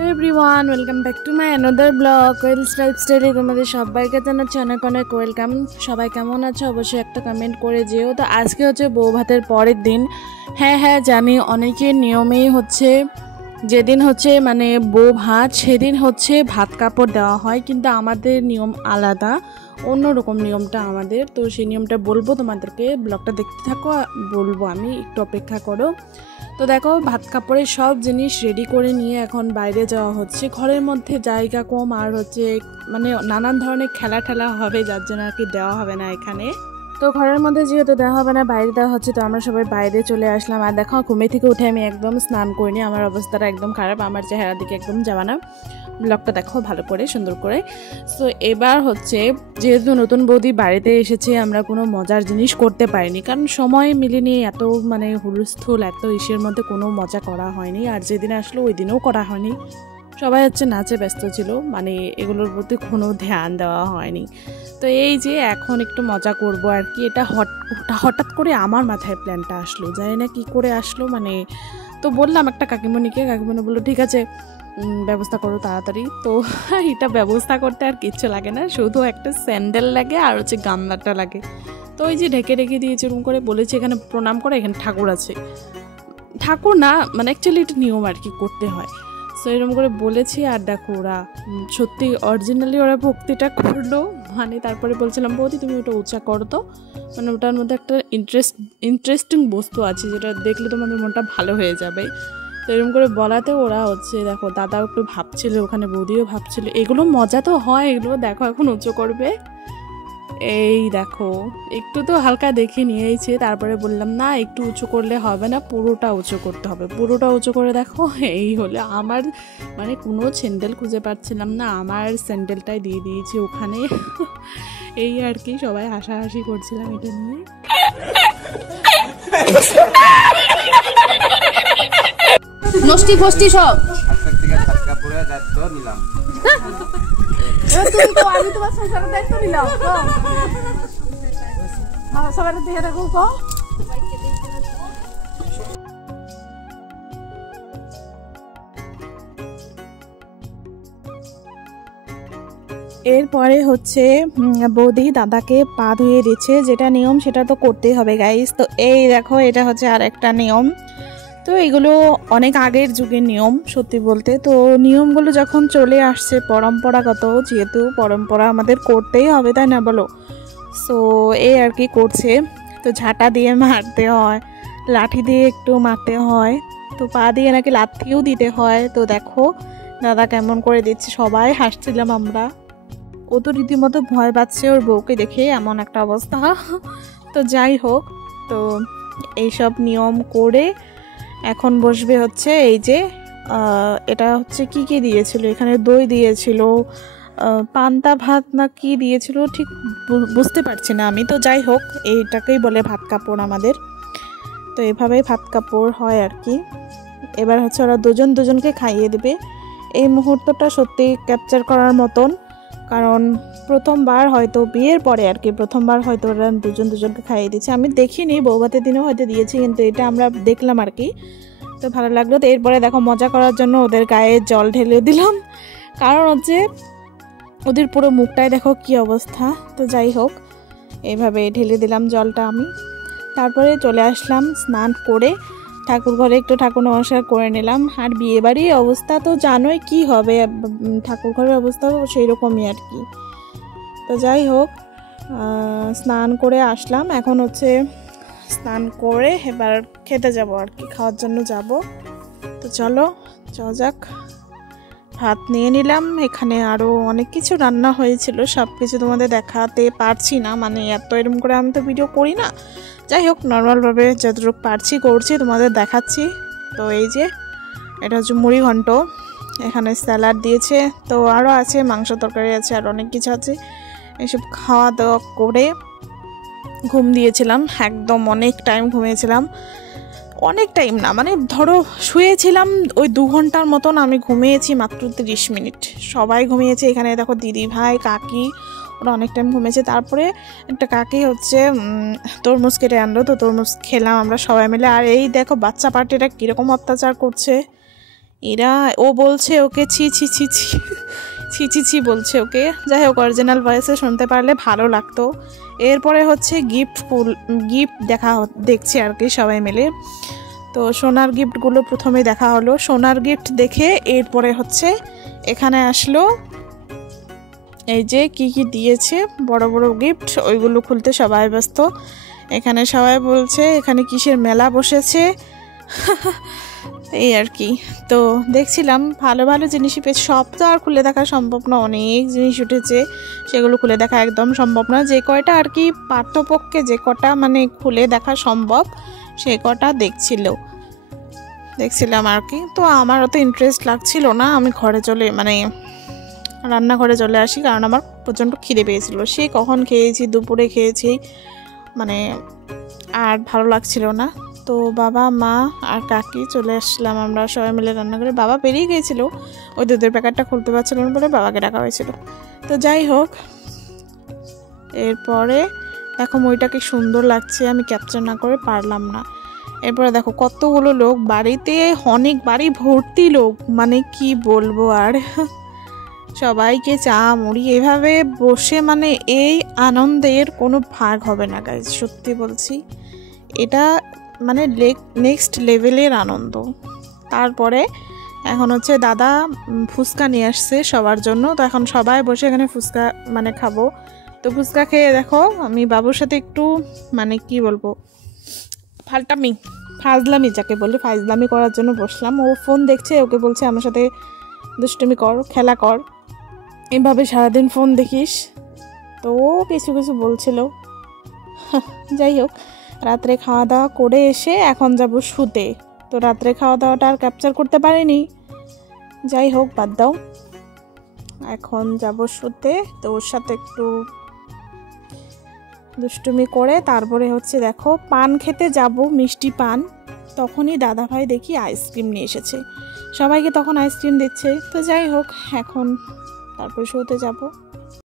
Everyone welcome back to my another blog Koyel's লাইফস্টাইলে তোমাদের সবাইকে জানাচ্ছি অনেক অনেক ওয়েলকাম। সবাই কেমন আছো অবশ্যই একটা কমেন্ট করে যেও। তো আজকে হচ্ছে বউ ভাতের পরের দিন। হ্যাঁ জানি অনেকের নিয়মেই হচ্ছে যেদিন হচ্ছে মানে বউ ভাত সেদিন হচ্ছে ভাত কাপড় দেওয়া হয়, কিন্তু আমাদের নিয়ম আলাদা, অন্যরকম নিয়মটা আমাদের। তো সেই নিয়মটা বলবো তোমাদেরকে, ব্লগটা দেখতে থাকো, বলবো আমি, একটু অপেক্ষা করো। তো দেখো ভাত কাপড়ের সব জিনিস রেডি করে নিয়ে এখন বাইরে যাওয়া হচ্ছে। ঘরের মধ্যে জায়গা কম আর হচ্ছে মানে নানান ধরনের খেলা ঠেলা হবে, যার জন্য আর কি দেওয়া হবে না এখানে। তো ঘরের মধ্যে যেহেতু দেওয়া হবে না, বাইরে দেওয়া হচ্ছে, তো আমরা সবাই বাইরে চলে আসলাম। আর দেখো ঘুমে থেকে উঠে আমি একদম স্নান করিনি, আমার অবস্থাটা একদম খারাপ, আমার চেহারার দিকে একদম যাবা না। ব্লগটা দেখো ভালো করে সুন্দর করে। সো এবার হচ্ছে যেহেতু নতুন বৌদি বাড়িতে এসেছে, আমরা কোনো মজার জিনিস করতে পারিনি, কারণ সময় মিলেনি, এত মানে হুলস্থুল এত ইসের মধ্যে কোনো মজা করা হয়নি। আর যেদিন আসলো ওই দিনেও করা হয়নি, সবাই হচ্ছে নাচে ব্যস্ত ছিল, মানে এগুলোর প্রতি কোনো ধ্যান দেওয়া হয়নি। তো এই যে এখন একটু মজা করব আর কি। এটা হঠাৎ করে আমার মাথায় প্ল্যানটা আসলো, জানি না কী করে আসলো, মানে তো বললাম একটা কাকিমণিকে, কাকিমণি বললো ঠিক আছে ব্যবস্থা করো তাড়াতাড়ি। তো এটা ব্যবস্থা করতে আর কিচ্ছু লাগে না, শুধু একটা স্যান্ডেল লাগে আর হচ্ছে গামলাটা লাগে। তো ওই যে ঢেকে দিয়েছে রুম করে, বলেছে এখানে প্রণাম করে, এখানে ঠাকুর আছে, ঠাকুর না মানে অ্যাকচুয়ালি এটা নিয়ম আর কি, করতে হয়। সো এরকম করে বলেছি। আর দেখো ওরা সত্যি অরিজিনালি ওরা ভক্তিটা করলো, মানে তারপরে বলছিলাম বৌদি তুমি ওটা উঁচা করো তো, মানে ওটার মধ্যে একটা ইন্টারেস্টিং বস্তু আছে যেটা দেখলে তোমাদের মনটা ভালো হয়ে যাবে। তো এরকম করে বলাতে ওরা হচ্ছে দেখো দাদাও একটু ভাবছিল, ওখানে বৌদিও ভাবছিল, এগুলো মজা তো হয়, এগুলো দেখো এখন উঁচু করবে। এই দেখো একটু তো হালকা দেখে নিয়েছে, তারপরে বললাম না একটু উঁচু করলে হবে না, পুরোটা উঁচু করতে হবে, পুরোটা উঁচু করে দেখো। এই হলে আমার মানে কোনো স্যান্ডেল খুঁজে পাচ্ছিলাম না, আমার স্যান্ডেলটাই দিয়ে দিয়েছি ওখানে। এই আর কি, সবাই হাসাহাসি করছিলাম এটা নিয়ে। নষ্টি ফষ্টি সব আমি তোমার সংসারের দায়িত্ব নিলাম, সবাই দেখে রাখো। এরপরে হচ্ছে বৌদি দাদাকে পা ধুয়ে দিচ্ছে, যেটা নিয়ম সেটা তো করতেই হবে গাইস। তো এই দেখো এটা হচ্ছে আর একটা নিয়ম। তো এগুলো অনেক আগের যুগের নিয়ম সত্যি বলতে। তো নিয়মগুলো যখন চলে আসছে পরম্পরাগত, যেহেতু পরম্পরা আমাদের করতেই হবে তাই না বলো। সো এই আর কি করছে। তো ঝাঁটা দিয়ে মারতে হয়, লাঠি দিয়ে একটু মারতে হয়, তো পা দিয়ে নাকি লাথিও দিতে হয়। তো দেখো দাদা কেমন করে দিচ্ছে, সবাই হাসছিলাম আমরা। ও তো রীতিমতো ভয় পাচ্ছে ওর বউকে দেখে, এমন একটা অবস্থা। তো যাই হোক, তো এইসব নিয়ম করে এখন বসবে হচ্ছে এই যে এটা হচ্ছে কি দিয়েছিল এখানে, দই দিয়েছিল, পান্তা ভাত না কি দিয়েছিল ঠিক বুঝতে পারছি না আমি। তো যাই হোক এইটাকেই বলে ভাত কাপড় আমাদের। তো এভাবেই ভাত কাপড় হয় আর কি। এবার হচ্ছে ওরা দুজনকে খাইয়ে দেবে। এই মুহূর্তটা সত্যি ক্যাপচার করার মতন, কারণ প্রথমবার হয়তো বিয়ের পরে আর কি, প্রথমবার হয়তো ওরা দুজনকে খাইয়ে দিচ্ছে। আমি দেখিনি, বৌভাতের দিনেও হয়তো দিয়েছি, কিন্তু এটা আমরা দেখলাম আর কি। তো ভালো লাগলো। তো এরপরে দেখো মজা করার জন্য ওদের গায়ে জল ঢেলে দিলাম, কারণ হচ্ছে ওদের পুরো মুখটাই দেখো কি অবস্থা। তো যাই হোক এইভাবে ঢেলে দিলাম জলটা আমি। তারপরে চলে আসলাম স্নান করে, ঠাকুর ঘরে একটু ঠাকুর নমস্কার করে নিলাম। আর বিয়ে বাড়ির অবস্থা তো জানোই কি হবে, ঠাকুর ঘরের অবস্থাও সেই রকমই আর কি। তো যাই হোক স্নান করে আসলাম, এখন হচ্ছে স্নান করে এবার খেতে যাব আর কি, খাওয়ার জন্য যাব। তো চলো যাওয়া যাক। ভাত নিয়ে নিলাম, এখানে আরও অনেক কিছু রান্না হয়েছিল, সব কিছু তোমাদের দেখাতে পারছি না, মানে এত এরকম করে আমি তো ভিডিও করি না। যাই হোক নর্মালভাবে যতটুকু পারছি করছি, তোমাদের দেখাচ্ছি। তো এই যে এটা হচ্ছে মুড়ি ঘন্ট, এখানে স্যালাড দিয়েছে, তো আরও আছে মাংস তরকারি আছে, আর অনেক কিছু আছে। এসব খাওয়া দাওয়া করে ঘুম দিয়েছিলাম, একদম অনেক টাইম ঘুমিয়েছিলাম, অনেক টাইম না মানে ধরো শুয়েছিলাম ওই 2 ঘন্টার মতন, আমি ঘুমিয়েছি মাত্র 30 মিনিট। সবাই ঘুমিয়েছে, এখানে দেখো দিদি ভাই কাকি ওরা অনেক টাইম ঘুমিয়েছে। তারপরে একটা কাকি হচ্ছে তরমুজ কেটে আনলো, তো তরমুজ খেলাম আমরা সবাই মিলে। আর এই দেখো বাচ্চা পার্টিটা কীরকম অত্যাচার করছে, এরা ও বলছে ওকে ছি ছি ছি ছি ছি ছি ছি বলছে ওকে। যাই হোক, অরিজিনাল ভয়েসে শুনতে পারলে ভালো লাগতো। এরপরে হচ্ছে গিফট দেখছি আর কি সবাই মিলে। তো সোনার গিফটগুলো প্রথমে দেখা হলো। সোনার গিফট দেখে এরপরে হচ্ছে এখানে আসলো এই যে কি কি দিয়েছে বড় বড় গিফট, ওইগুলো খুলতে সবাই ব্যস্ত। এখানে সবাই বলছে এখানে কিসের মেলা বসেছে এই আর কি। তো দেখছিলাম ভালো ভালো জিনিসই পেয়েছে। সব তো আর খুলে দেখা সম্ভব না, অনেক জিনিস উঠেছে, সেগুলো খুলে দেখা একদম সম্ভব না। যে কয়টা আর কি পাঠ্যপক্ষে যে কটা মানে খুলে দেখা সম্ভব সে কটা দেখছিলাম আর কি। তো আমার অত ইন্টারেস্ট লাগছিল না, আমি রান্নাঘরে চলে আসি, কারণ আমার প্রচণ্ড খিদে পেয়েছিল। সে কখন খেয়েছি, দুপুরে খেয়েছি, মানে আর ভালো লাগছিল না। তো বাবা, মা আর কাকি চলে আসলাম আমরা সবাই মিলে রান্না করে। বাবা বেরিয়ে গিয়েছিল, ওই দুধের প্যাকেটটা খুলতে পারছিল না বলে বাবাকে ডাকা হয়েছিল। তো যাই হোক, এরপরে দেখো মইটাকে সুন্দর লাগছে, আমি ক্যাপচার না করে পারলাম না। এরপরে দেখো কতগুলো লোক, বাড়িতে অনেক বাড়ি ভর্তি লোক, মানে কি বলবো আর। সবাইকে চা মুড়ি এভাবে বসে, মানে এই আনন্দের কোনো ভাগ হবে না গাইজ, সত্যি বলছি। এটা মানে নেক্সট লেভেলের আনন্দ। তারপরে এখন হচ্ছে দাদা ফুচকা নিয়ে আসছে সবার জন্য। তো এখন সবাই বসে এখানে ফুচকা মানে খাবো। তো ফুচকা খেয়ে দেখো আমি বাবুর সাথে একটু মানে কি বলবো ফাজলামি যাকে বলি, ফাজলামি করার জন্য বসলাম। ও ফোন দেখছে, ওকে বলছে আমার সাথে দুষ্টুমি কর, খেলা কর, এভাবে সারাদিন ফোন দেখিস। তো ও কিছু কিছু বলছিল। যাই হোক, রাত্রে খাওয়া দাওয়া করে এসে এখন যাব শুতে। তো রাত্রে খাওয়া দাওয়াটা আর ক্যাপচার করতে পারিনি, যাই হোক বাদ দাও। এখন যাব শুতে। তো ওর সাথে একটু দুষ্টুমি করে তারপরে হচ্ছে দেখো পান খেতে যাব, মিষ্টি পান। তখনই দাদা ভাই দেখি আইসক্রিম নিয়ে এসেছে, সবাইকে তখন আইসক্রিম দিচ্ছে। তো যাই হোক, এখন তারপরে শুতে যাব।